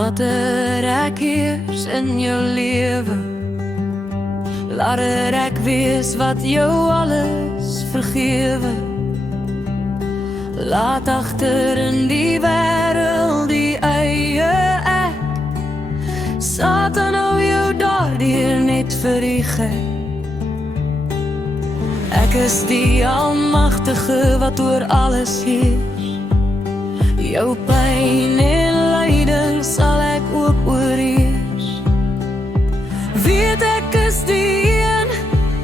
Wat ek heers in jou lewe, laat ek wees wat jou alles vergewe. Laat agter in die wêreld die eie ek. Satan hou jou daardeur net vir die gek. Ek is die almagtige wat oor alles heers. Jou pyn en lyding sal ek ook oorheers. Weet ek is die een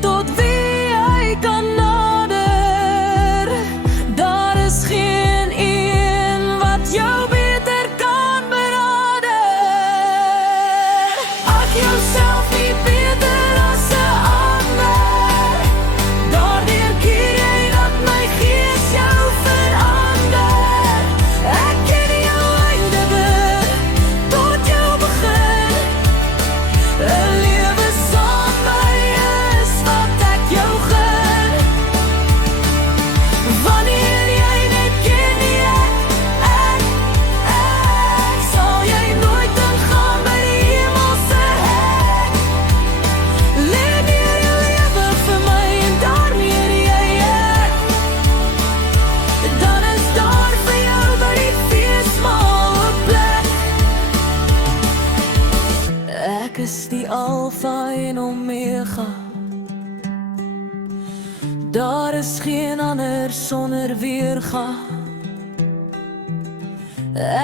tot wie hy kan nader. Daar is geen een wat jou beter kan berader. Ag jouself nie beter as 'n ander. Daardeur keer jy dat my gees jou verander. Ek ken jou eindige tot jou begin. 'n lewe saam my is wat ek jou gun. Wanneer jy net ken ek sal jy nooit ingaan by die hemelse hek. Leer neer jou lewe vir my en daarmee jy ek. Dan is daar vir jou by die feesmaal 'n plek. Ek is die Alfa en Omega. Daar is geen ander sonder weerga.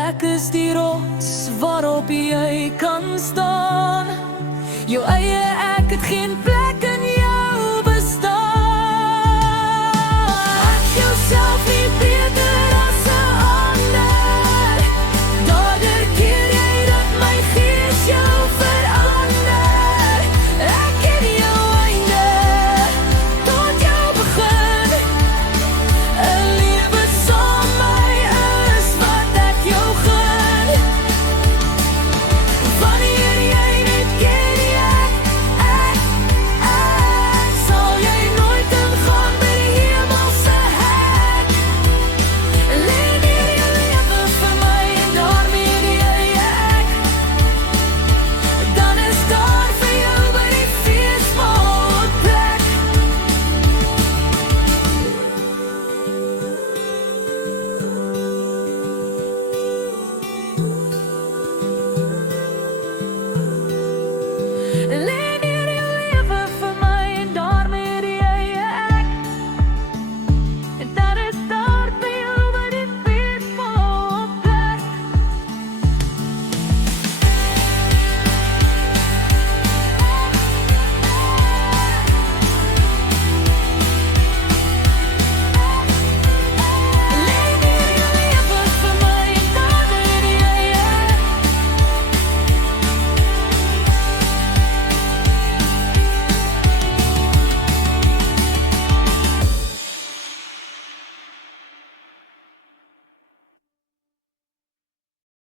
Ek is die rots waarop jy kan staan. Jou eie ek het geen plek.